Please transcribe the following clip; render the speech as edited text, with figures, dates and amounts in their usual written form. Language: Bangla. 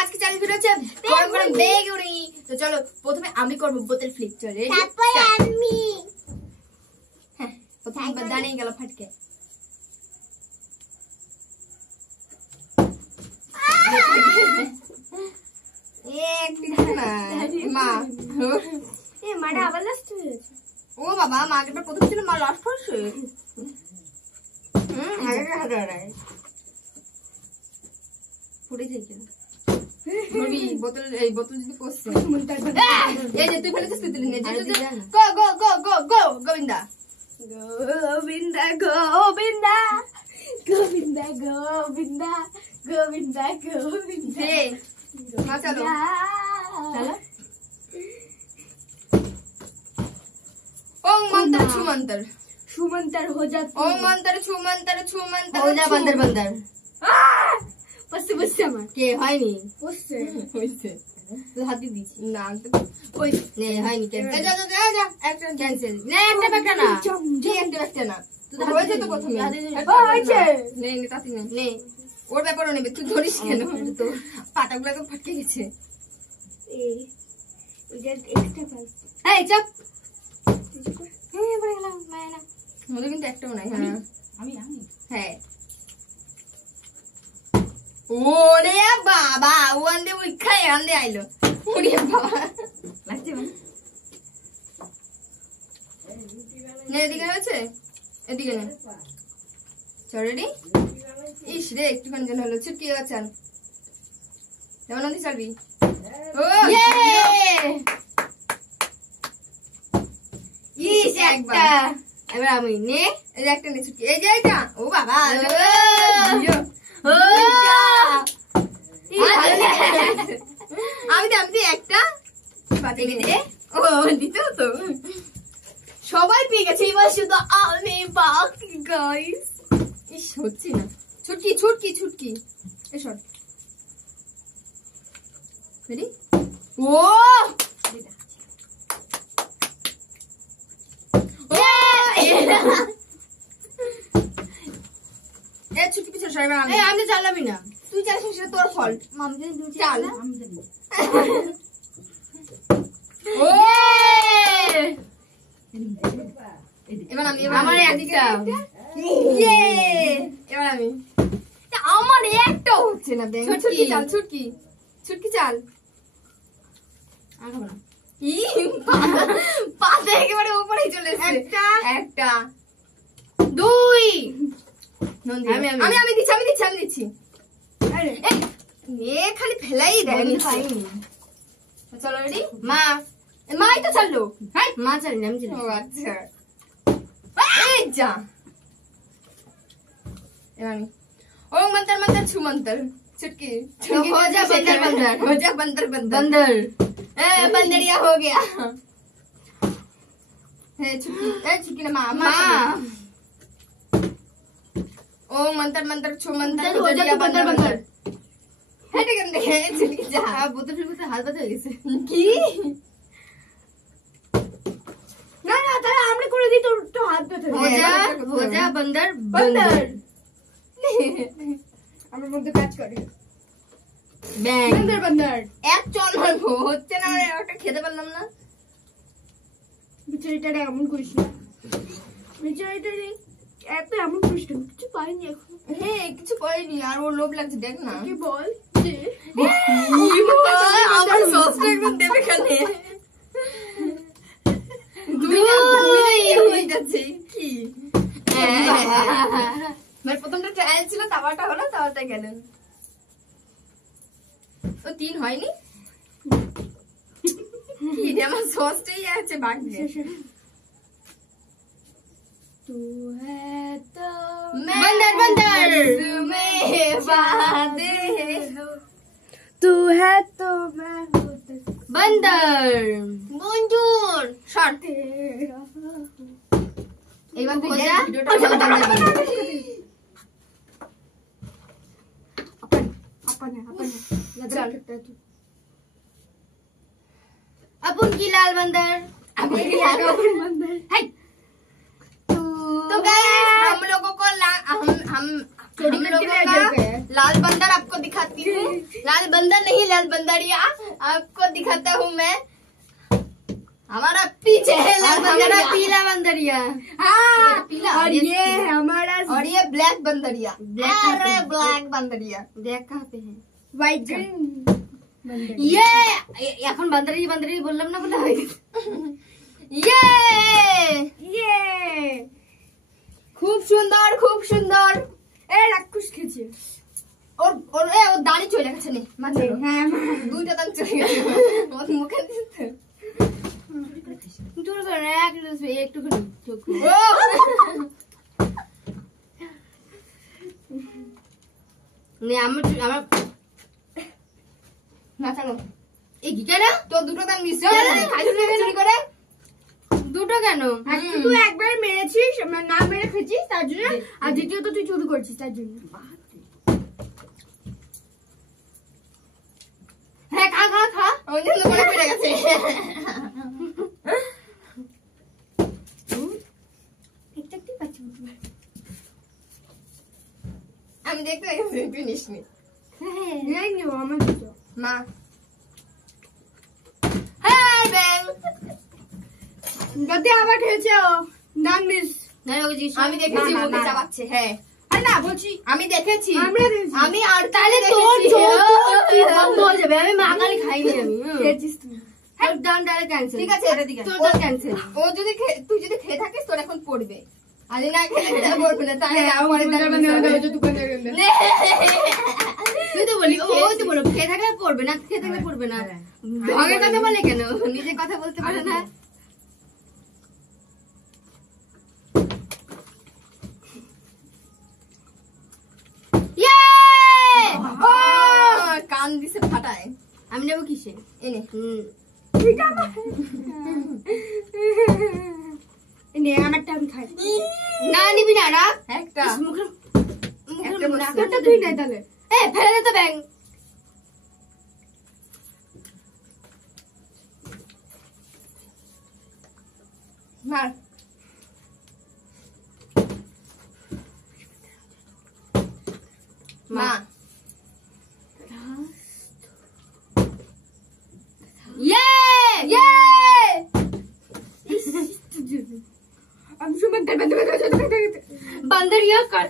আজকে চ্যালেঞ্জ হচ্ছে গরম গরম বেগুনি। তো চলো প্রথমে আমি করবো বোতল ফ্লিপ। চলে হ্যাঁ প্রথমে দাঁড়িয়ে গেল ফাটকে। মাটা আবার লাস্ট হয়েছে। ও বাবা মাকে প্রথম ছিল, মা লাস্ট হয়েছে। বোতল এই বোতল যদি পড়ছে এই যে তুই ফেলেছিস তুই তুলে গো গো গো গো গো গোবিন্দা গোবিন্দা গোবিন্দা গোবিন্দা গোবিন্দা গোবিন্দা গোবিন্দা। মা চলো চলো। ओम मंत्र छू मंत्र छू मंत्र हो जा। ओम मंत्र छू मंत्र छू मंत्र हो जा। बंदर बंदर बस बस আমার কে হয়নি বসছে হইছে তো হাত দি দিছি না ওই নে হয়নি ক্যান্সেল। যা যা যা যা একটা ক্যান্সেল নে একটা ব্যাটা না জি একটা ব্যাটা না তুই হয়েছে তো প্রথমে হয়েছে নে নে তাতি নে নে ওর ব্যাপারও নেবে তুই ধরিস কেন তো পাতাগুলো তো ফটকে গেছে। এই এটা এক্সট্রা পাস এই চুপ কিন্তু একটাও নাই। হ্যাঁ আমি হ্যাঁ ওরে বাবা ওয়ান দে ওই খাই আন্দে আইলো ওরে বাবা লাগছে নে এদিকে হয়েছে এদিকে নে চল রেডি। ইস রে একটুখানি যেন হলো ছুটকি চাল যেমন আনতে চালবি। ও ইস একটা এবার আমি নে এই যে একটা নে ছুটকি এই যে এটা ও বাবা আমি আমি একটা ও দিত তো সবাই পেয়ে গেছে এবার শুধু আমি বাকি গাইস। ইস হচ্ছে না ছুটকি ছুটকি ছুটকি এসব রেডি। ও ছুটি পিছনে সবাই আমি চালাবি না তুই চালিস সেটা তোর ফল্ট। চাল এবার আমি আমার একটা এবার আমি আমার একটাও হচ্ছে না। ছুটকি চাল ছুটকি ছুটকি চাল পাতে একেবারে উপরেই চলে এসেছে। একটা একটা দুই আমি আমি দিচ্ছি আমি দিচ্ছি আমি দিচ্ছি খালি ফেলাই দেয়। চলো রেডি মা মাই তো চাললো মা চালি আমি চালি। আচ্ছা এই যা এবার ও मंत्र मंत्र छू मंत्र छुटकी हो जा बंदर बंदर हो जा बंदर बंदर बंदरिया हो गया। छुटकी ना मामा ओ मंत्र मंत्र छू मंत्र हो जा बंदर बंदर হেটে কেন দেখে ছুটকি যা বোতল ফেলতে হাত বাজে গেছে কি না না তাহলে আমরা করে দিই তোর তো হাত ব্যথা हो जा बंदर बंदर আমার মধ্যে কাজ করে ব্যাং বন্দর বন্দর এক চল মারবো হচ্ছে না আরে ওটা খেতে পারলাম না। বিচারিটারে এমন করিস না বিচারিটারে এত এমন করিস না কিছু পাইনি এখন। হ্যাঁ কিছু পাইনি আর ওর লোভ লাগছে দেখ না কি বল যে আমার সসটা একদম দেবে কানে দুইটা হয়ে যাচ্ছে কি মানে প্রথমটা ট্রায়াল ছিল তাওয়াটা হলো তাওয়াটা গেলেন তো তিন হয়নি কি রে আমার সসটাই আছে বাকি तू है तो बंदर बंदर में वादे तू है तो मैं बंदर बंदर शर्त এবার তুই যা ভিডিওটা अपन की लाल बंदर अपन की लाल बंदर है तो गाइस हम लोगों को हम हम लोगों का लाल बंदर आपको दिखाती हूँ। लाल बंदर नहीं, लाल बंदरिया आपको दिखाता हूँ मैं। हमारा पीछे है लाल बंदरिया, पीला बंदरिया। हाँ, पीला। और ये है हमारा, और ये ब्लैक बंदरिया। अरे ब्लैक बंदरिया। ब्लैक कहाँ पे है? व्हाइट ये এখন বান্দরি বান্দরি বললাম না বলে ये খুব সুন্দর, খুব সুন্দর। এ রাক্ষস খেয়েছে ওর ওর এ ওর দাড়ি চলে গেছে নে মাঝে। হ্যাঁ, দুইটা দাঁত চলে গেছে ওর মুখে দিতে। দূর করে একটু করে নে আমার না চলো এই কি কেন তো দুটো দান মিস চুরি করে দুটো কেন? তুই একবার মেরেছিস, না মেরে খেয়েছিস তার জন্য, আর দ্বিতীয় তো তুই চুরি করছিস তার জন্য। হ্যাঁ খা খা খা, ওই জন্য মনে পড়ে গেছে। আমি দেখতে গেছি তুই নিসনি। হ্যাঁ নেব আমার দুটো মা। হ্যাঁ ব্যাং যদি আবার খেয়েছে ও নাম মিস। আমি দেখেছি মুখে চাবাচ্ছে। হ্যাঁ আর না বলছি আমি দেখেছি, আমি আর তাহলে তোর বন্ধ হয়ে যাবে। আমি মাগালি খাইনি, আমি খেয়েছিস তুই। হ্যাঁ ডান ডালে ক্যান্সেল। ঠিক আছে তোর ডাল ক্যান্সেল। ও যদি তুই যদি খেয়ে থাকিস তোর এখন পড়বে, আর না খেলে পড়বে না। তাহলে আমার তুই তো বলি ওই তো বলো খেয়ে থাকলে পড়বে না, খেয়ে থাকলে পড়বে না। ঢঙের কথা বলে কেন? নিজে কথা বলতে পারে না। কান দিছে ফাটায়। আমি নেবো কিসে? এনে আমারটা আমি খাই। না নিবি না, রাখ একটা মুখের তুই নাই তাহলে। এ ফেলে দে তো ব্যাং। মার মা। बंदरिया कर